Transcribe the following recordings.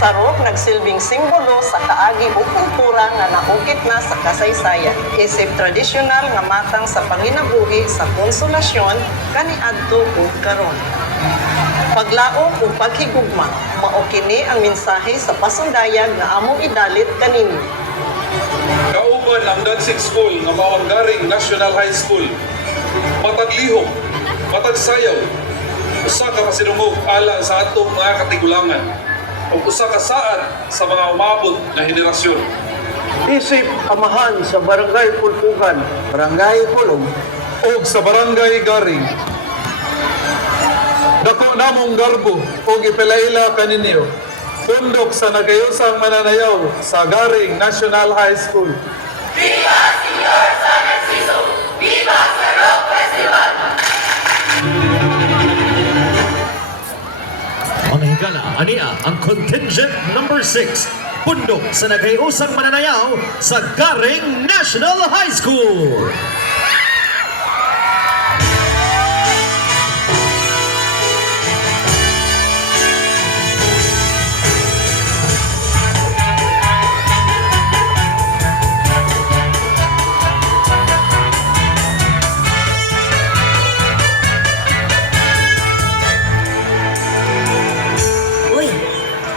sarok nagsilbing simbolo sa kaagi o kultura nga naukit na sa kasaysayan. Isip tradisyonal nga matang sa panginabuhi sa konsolasyon kaniadto ug karon. Paglaom ug paghigugma, mao kini ang mensahe sa pasundayag nga among idalit kanini. Kauban ang dancing school nga mao ang Garing National High School. Matag lihok, matag sayaw, usa ka masinungog ala sa atong mga katigulangan ug usa ka saad sa mga umabot na henerasyon. Isip amahan sa Barangay Pulpugan, Barangay Pulong, O sa Barangay Garing. Dako namong garbo o ipilaila kaninyo. Tundok sa nagayusang mananayaw sa Garing National High School. Viva Senior San Narciso! Viva Sarok Festival! Mga higala, ania ang contingent number 6, pundok sa nagayusang mananayaw sa Garing National High School.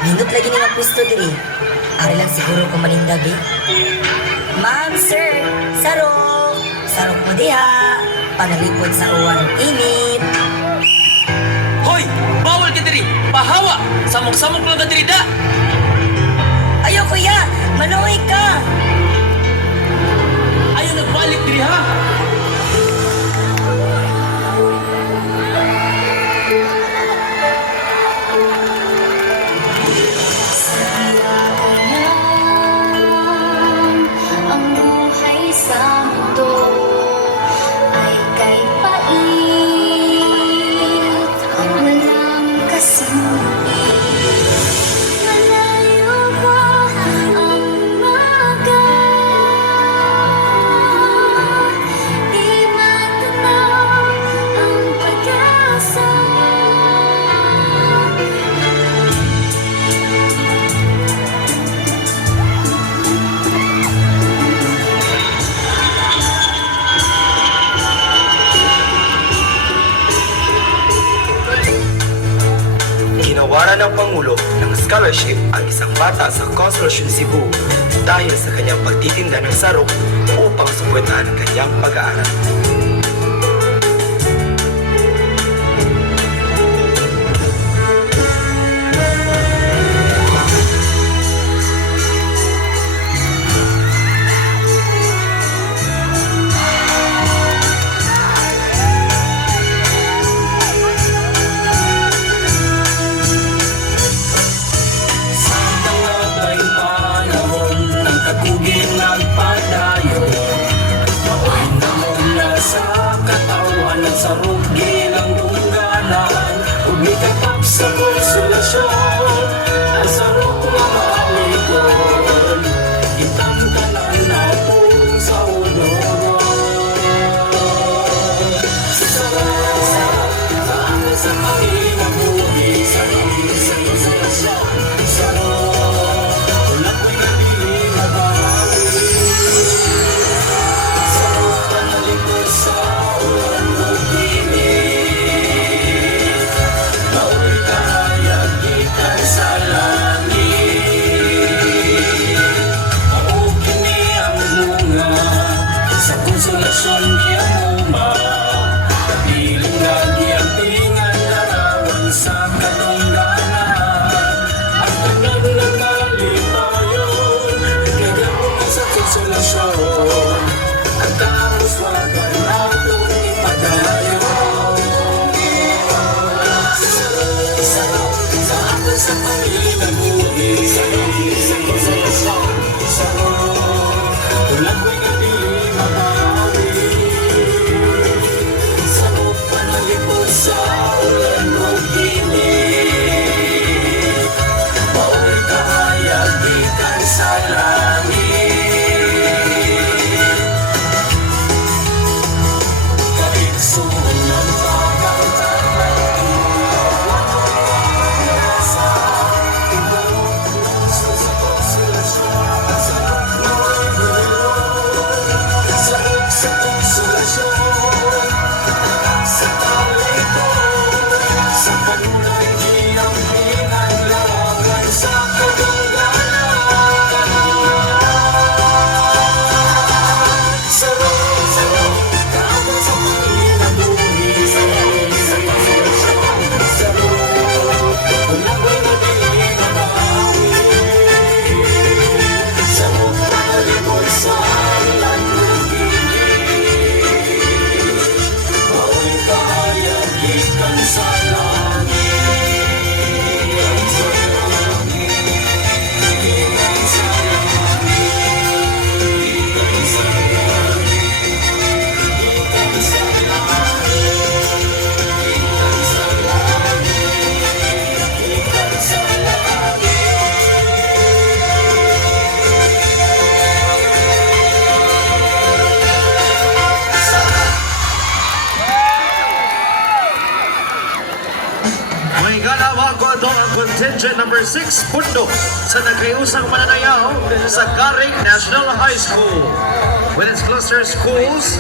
Nindot lagi ni magpusto diri. Ari lang siguro kung manindag eh. Ma'am, sir, sarok! Sarok mo diha. Panalipod sa uwan init. Hoy! Bawal ka diri! Pahawa! Samok-samok lang ka diri da! Ayaw kuya! Manuhay ka! Ayaw nagbalik diri ha! Ang buhay sa mundo ay kay pait, walang kasulit. Malayo pa ang umaga, di matanaw ang pag-asa. Ginawaran ng Pangulo ng scholarship ang isang bata sa Consolation Cebu dahil sa kanyang pagtitinda ng sarok upang suportahan ang kanyang pag-aaral. Sa rugi ng tunggalan, umikatap sa konsolasyon, ang sarok na malikon, itamtanan natin sa ulo. Sarap, sa mahinang buhi, sa konsolasyon, sarap, wala ko'y nabili na bawi, sarap panalikod sa ulan. Konsolasyon niya muma, kapiling lagi ang tingan larawan sa katungganan. Ang tanan ng nalipayon, nagagawa sa konsolasyon, ang kamuswagan natin ipadayon. Sarap sa akin sa panginoon buhi, sa konsolasyon, sarap, tulang ko'y nabili mabawi. Sarap panalipod sa ulan o ginit, bawal kahayag gikan sa langit. Kahit sumunod pagkakataon, sa ibang May ganawa ko ito ang contingent number 6 Pundo sa nagkayusang mananayaw sa Garing National High School. With its cluster schools,